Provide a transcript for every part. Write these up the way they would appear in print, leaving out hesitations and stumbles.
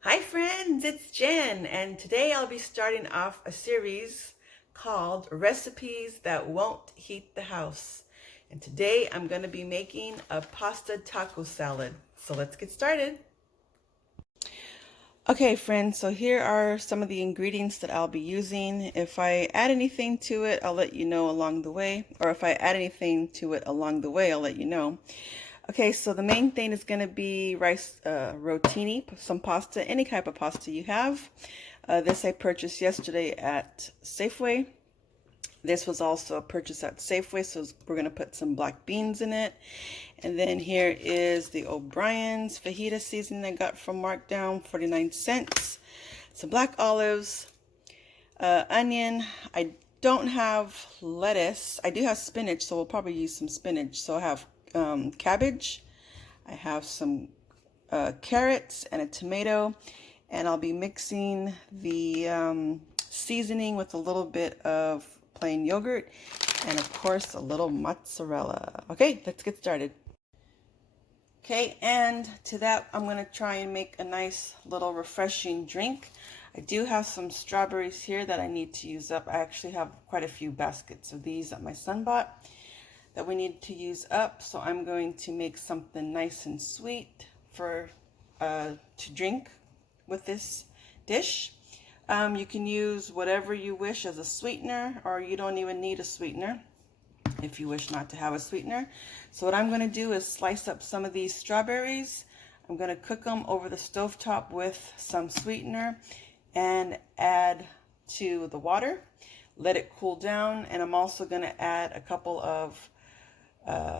Hi friends, it's Jen, and today I'll be starting off a series called Recipes That Won't Heat the House. And today I'm going to be making a pasta taco salad. So let's get started. Okay friends, so here are some of the ingredients that I'll be using. If I add anything to it, I'll let you know along the way. Or if I add anything to it along the way, I'll let you know. Okay, so the main thing is going to be rice rotini, some pasta, any type of pasta you have. This I purchased yesterday at Safeway. This was also purchased at Safeway, so we're going to put some black beans in it. And then here is the O'Brien's fajita seasoning I got from Markdown, 49 cents. Some black olives, onion. I don't have lettuce. I do have spinach, so we'll probably use some spinach. So I have cabbage. I have some carrots and a tomato, and I'll be mixing the seasoning with a little bit of plain yogurt and of course a little mozzarella. Okay, let's get started. Okay, and to that I'm going to try and make a nice little refreshing drink. I do have some strawberries here that I need to use up. I actually have quite a few baskets of these that my son bought that we need to use up, so I'm going to make something nice and sweet for to drink with this dish. You can use whatever you wish as a sweetener, or you don't even need a sweetener if you wish not to have a sweetener. So what I'm going to do is slice up some of these strawberries. I'm going to cook them over the stovetop with some sweetener and add to the water. Let it cool down, and I'm also going to add a couple of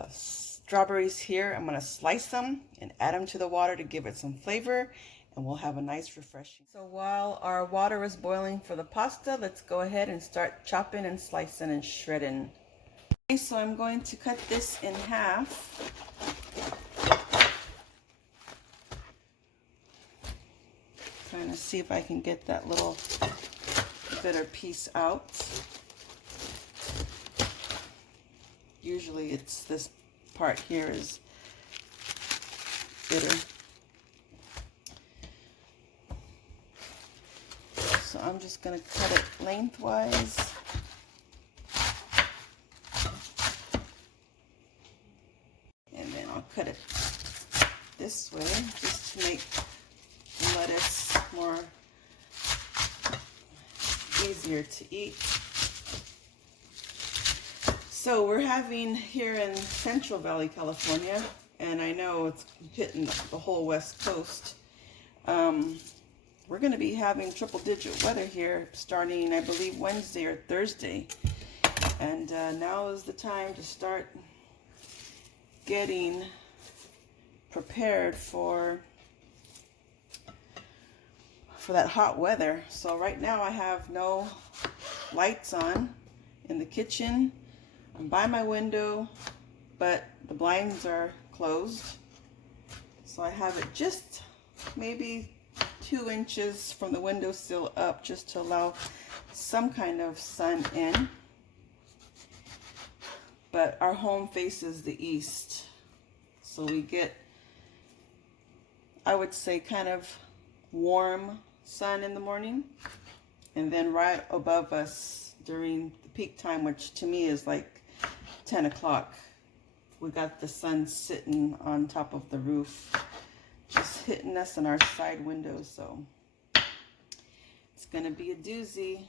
strawberries here. I'm going to slice them and add them to the water to give it some flavor, and we'll have a nice refreshing. So while our water is boiling for the pasta, let's go ahead and start chopping and slicing and shredding. Okay, so I'm going to cut this in half. Trying to see if I can get that little bitter piece out. Usually it's this part here is bitter. So I'm just going to cut it lengthwise. And then I'll cut it this way just to make lettuce more easier to eat. So we're having here in Central Valley, California, and I know it's hitting the whole West Coast. We're going to be having triple-digit weather here starting, I believe, Wednesday or Thursday. And now is the time to start getting prepared for that hot weather. So right now I have no lights on in the kitchen. I'm by my window, but the blinds are closed. So I have it just maybe 2 inches from the windowsill up, just to allow some kind of sun in. But our home faces the east, so we get, I would say, kind of warm sun in the morning, and then right above us during the peak time, which to me is like 10 o'clock, we got the sun sitting on top of the roof, just hitting us in our side windows. So it's gonna be a doozy.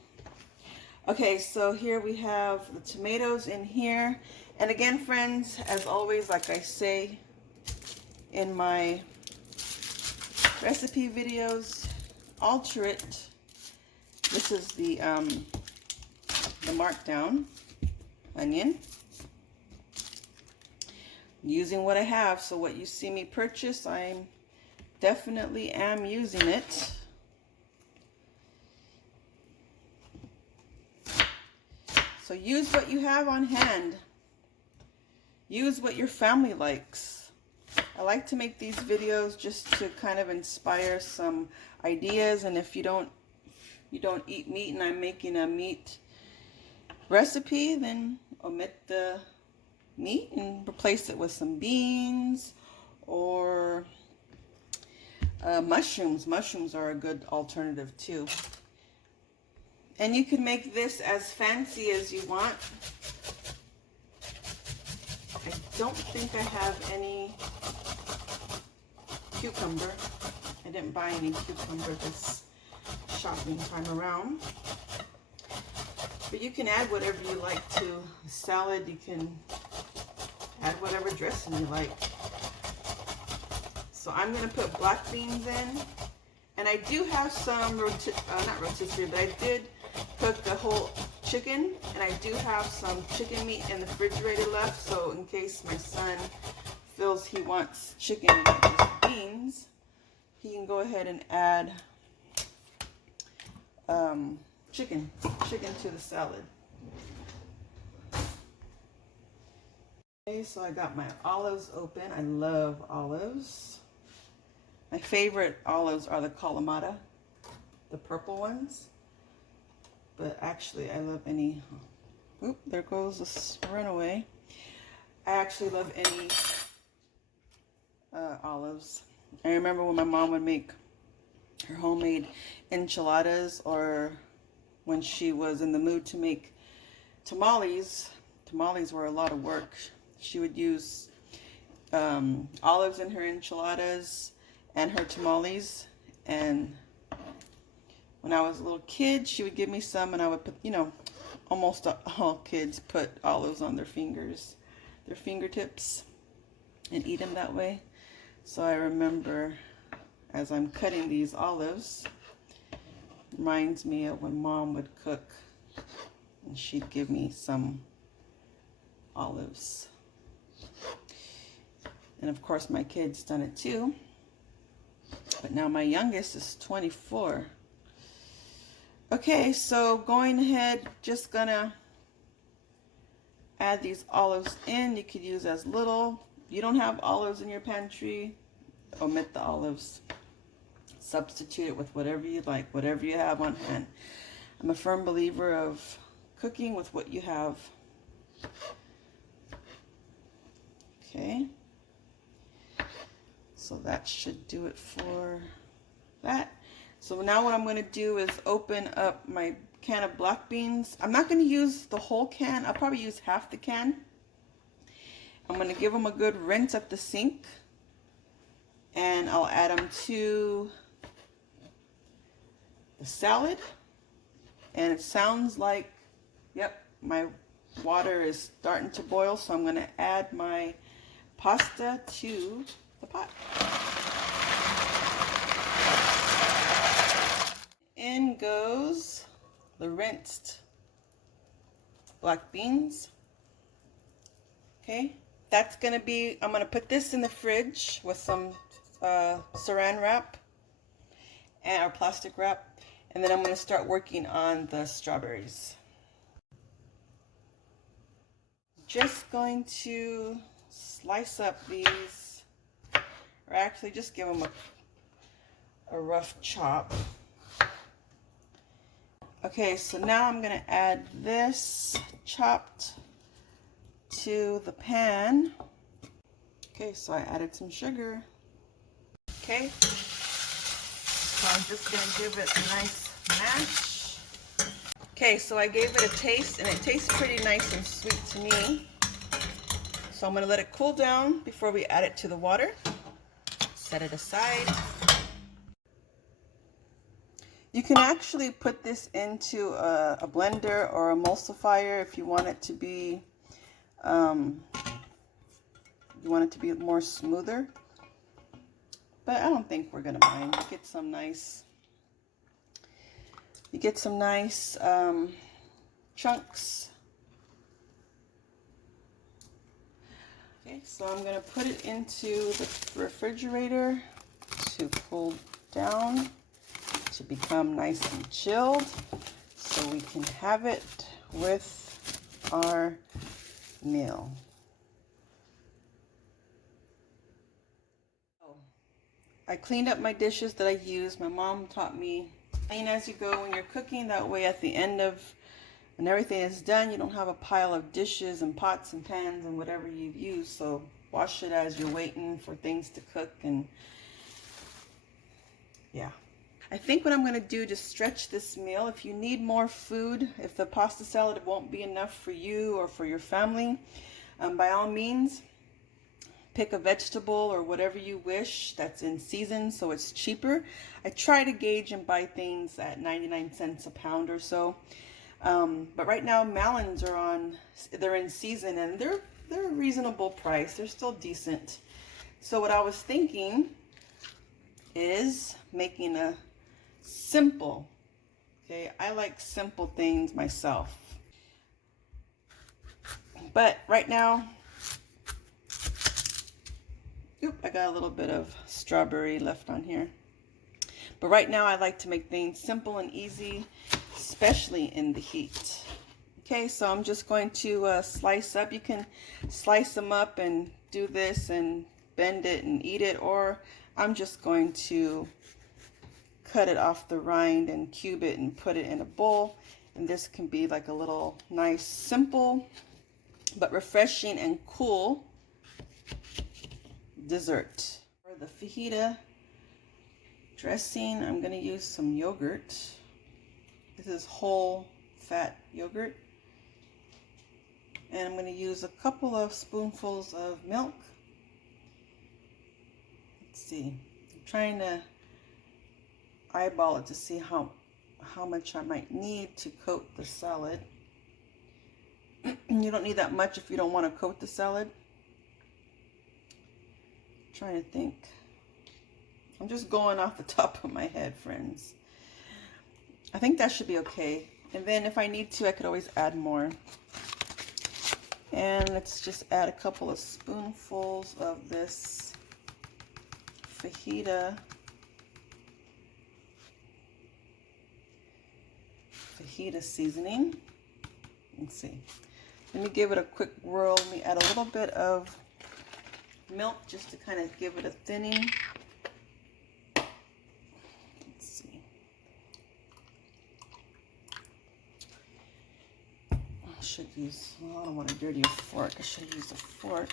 Okay, so here we have the tomatoes in here. And again, friends, as always, like I say in my recipe videos, alter it. This is the Markdown onion. I'm using what I have, so what you see me purchase, I definitely am using it. So use what you have on hand. Use what your family likes. I like to make these videos just to kind of inspire some ideas, and if you don't eat meat and I'm making a meat recipe, then omit the meat and replace it with some beans or Mushrooms. Mushrooms are a good alternative too. And you can make this as fancy as you want. I don't think I have any cucumber. I didn't buy any cucumber this shopping time around. But you can add whatever you like to the salad. You can add whatever dressing you like. So I'm going to put black beans in. And I do have some, not rotisserie, but I did cook the whole chicken. And I do have some chicken meat in the refrigerator left. So in case my son feels he wants chicken and not just beans, he can go ahead and add chicken to the salad. Okay, so I got my olives open. I love olives. My favorite olives are the Kalamata, the purple ones. But actually, I love any. Oop, there goes this runaway. I actually love any olives. I remember when my mom would make her homemade enchiladas, or when she was in the mood to make tamales. Tamales were a lot of work. She would use olives in her enchiladas and her tamales. And when I was a little kid, she would give me some, and I would put, you know, almost all kids put olives on their fingers, their fingertips, and eat them that way. So I remember as I'm cutting these olives, reminds me of when Mom would cook and she'd give me some olives. And of course my kid's done it too. But now my youngest is 24. Okay, so going ahead, just gonna add these olives in. You could use as little. You don't have olives in your pantry, omit the olives. Substitute it with whatever you like, whatever you have on hand. I'm a firm believer of cooking with what you have. Okay. So that should do it for that. So now what I'm going to do is open up my can of black beans. I'm not going to use the whole can. I'll probably use half the can. I'm going to give them a good rinse at the sink. And I'll add them to the salad. And it sounds like, yep, my water is starting to boil. So I'm going to add my pasta to the pot. In goes the rinsed black beans. Okay, that's gonna be, I'm gonna put this in the fridge with some saran wrap and our plastic wrap, and then I'm gonna start working on the strawberries. Just going to slice up these, or actually just give them a rough chop. Okay, so now I'm going to add this chopped to the pan. Okay, so I added some sugar. Okay, so I'm just going to give it a nice mash. Okay, so I gave it a taste, and it tastes pretty nice and sweet to me. So I'm going to let it cool down before we add it to the water. Set it aside. You can actually put this into a blender or emulsifier if you want it to be more smoother. But I don't think we're gonna mind. You get some nice chunks. Okay, so I'm gonna put it into the refrigerator to cool down, to become nice and chilled, so we can have it with our meal. I cleaned up my dishes that I used. My mom taught me clean as you go when you're cooking. That way at the end of when everything is done, you don't have a pile of dishes and pots and pans and whatever you've used. So wash it as you're waiting for things to cook and yeah. I think what I'm going to do to stretch this meal, if you need more food, if the pasta salad won't be enough for you or for your family, by all means, pick a vegetable or whatever you wish that's in season so it's cheaper. I try to gauge and buy things at 99 cents a pound or so. But right now melons are they're in season and they're a reasonable price. They're still decent. So what I was thinking is making a simple, okay, I like simple things myself. But right now, I got a little bit of strawberry left on here. But right now I like to make things simple and easy, especially in the heat. Okay, so I'm just going to slice up. You can slice them up and do this and bend it and eat it, or I'm just going to cut it off the rind and cube it and put it in a bowl. And this can be like a little nice, simple, but refreshing and cool dessert. For the fajita dressing, I'm going to use some yogurt. This is whole fat yogurt. And I'm going to use a couple of spoonfuls of milk. Let's see. I'm trying to eyeball it to see how much I might need to coat the salad. You don't need that much if you don't want to coat the salad. I'm trying to think. I'm just going off the top of my head, friends. I think that should be okay. And then if I need to, I could always add more. And let's just add a couple of spoonfuls of this fajita seasoning. Let's see. Let me give it a quick whirl. Let me add a little bit of milk just to kind of give it a thinning. Let's see. I should use, well, I don't want to dirty a fork. I should use a fork.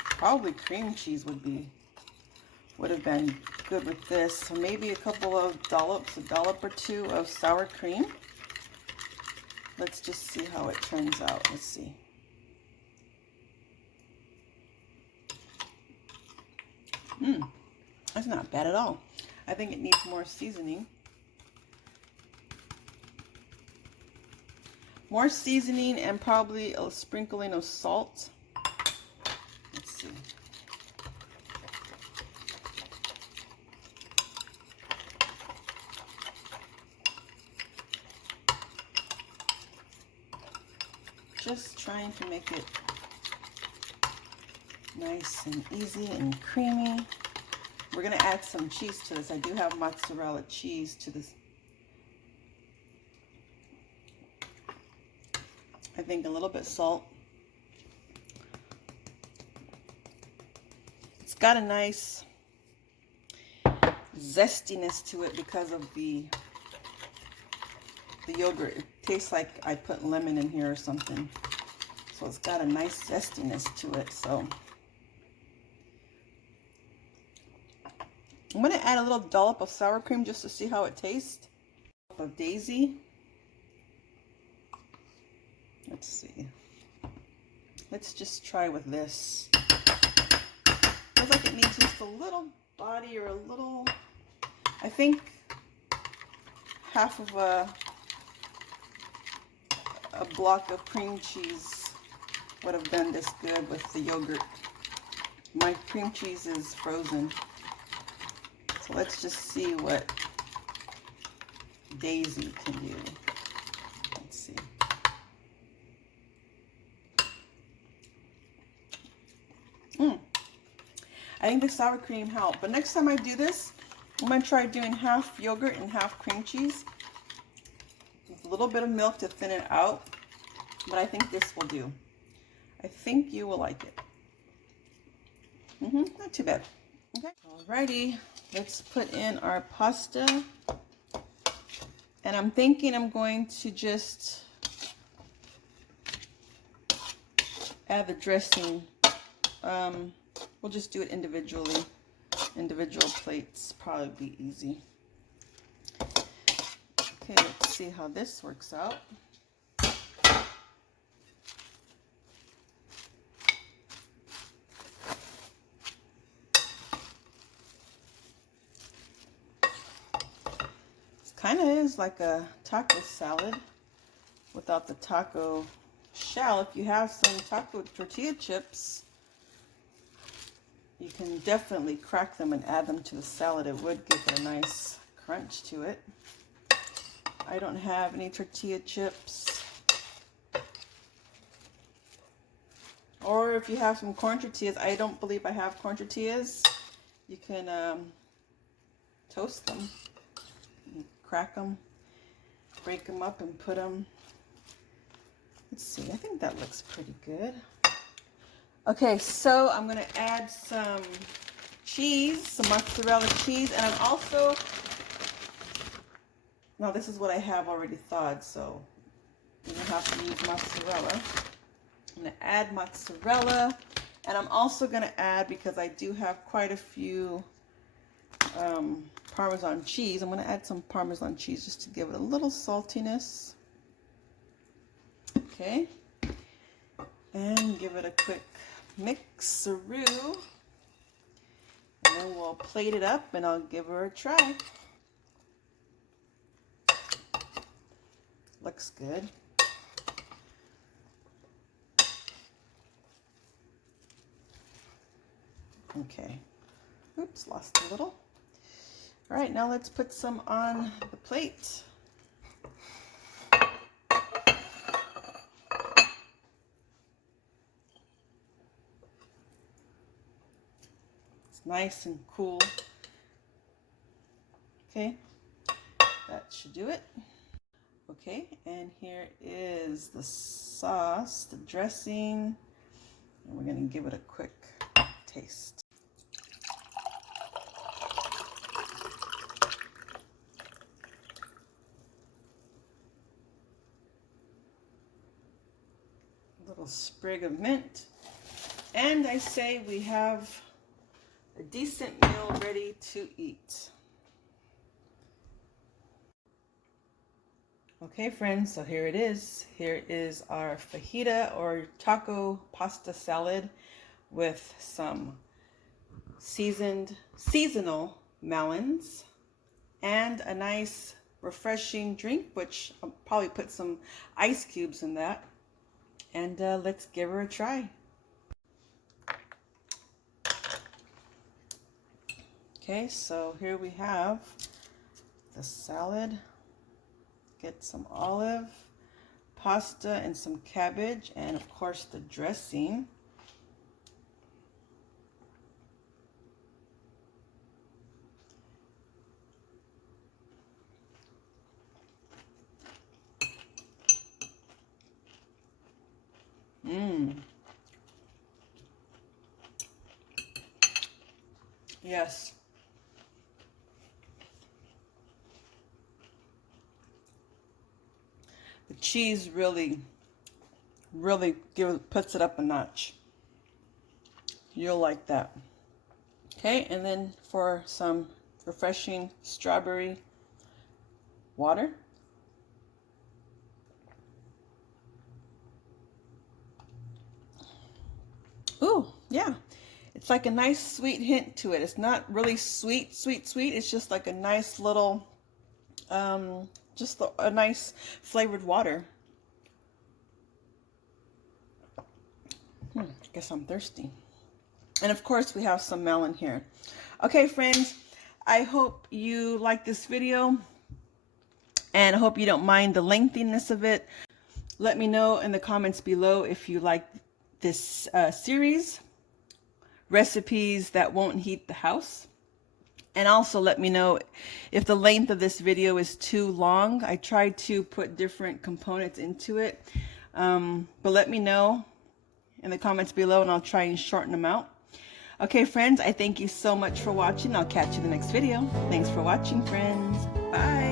Probably cream cheese would have been good with this. So maybe a couple of dollops, a dollop or two of sour cream. Let's just see how it turns out. Let's see. That's not bad at all. I think it needs more seasoning. More seasoning and probably a sprinkling of salt. Let's see. Just trying to make it nice and easy and creamy. We're going to add some cheese to this. I do have mozzarella cheese to this. I think a little bit salt. It's got a nice zestiness to it because of the yogurt. It tastes like I put lemon in here or something. So it's got a nice zestiness to it. So I'm going to add a little dollop of sour cream just to see how it tastes. A dollop of daisy. Let's see. Let's just try with this. Feels like it needs just a little body or a little, I think half of a block of cream cheese would have done this good with the yogurt. My cream cheese is frozen. So let's just see what daisy can do. Let's see. I think the sour cream helped. But next time I do this, I'm going to try doing half yogurt and half cream cheese. With a little bit of milk to thin it out. But I think this will do. I think you will like it. Not too bad. Okay. Alrighty. Let's put in our pasta. And I'm thinking I'm going to just add the dressing we'll just do it individually. Individual plates probably be easy. Okay, let's see how this works out. Kind of is like a taco salad without the taco shell. If you have some taco tortilla chips, you can definitely crack them and add them to the salad. It would give it a nice crunch to it. I don't have any tortilla chips. Or if you have some corn tortillas, I don't believe I have corn tortillas, you can toast them. Crack them, break them up, and put them. Let's see, I think that looks pretty good. Okay, so I'm going to add some cheese, some mozzarella cheese, and I'm also, now this is what I have already thawed, so you don't have to use mozzarella. I'm going to add mozzarella, and I'm also going to add, because I do have quite a few Parmesan cheese. I'm going to add some Parmesan cheese just to give it a little saltiness. Okay. And give it a quick mix-a-roo. And then we'll plate it up and I'll give her a try. Looks good. Okay. Oops, lost a little. All right, now let's put some on the plate. It's nice and cool. Okay, that should do it. Okay, and here is the sauce, the dressing, and we're gonna give it a quick taste. Little sprig of mint, and I say we have a decent meal ready to eat. Okay friends, so here it is. Here is our fajita or taco pasta salad with some seasonal melons and a nice refreshing drink, which I'll probably put some ice cubes in that. And let's give her a try. Okay, so here we have the salad. Get some olive, pasta, and some cabbage, and of course the dressing. Yes. The cheese really puts it up a notch. You'll like that. Okay, and then for some refreshing strawberry water. Ooh, yeah. It's like a nice sweet hint to it. It's not really sweet. It's just like a nice little, just a nice flavored water. I guess I'm thirsty. And of course we have some melon here. Okay friends, I hope you like this video and I hope you don't mind the lengthiness of it. Let me know in the comments below if you like this series, recipes that won't heat the house. And also let me know if the length of this video is too long. I tried to put different components into it, but let me know in the comments below and I'll try and shorten them out. Okay friends, I thank you so much for watching. I'll catch you in the next video. Thanks for watching friends. Bye.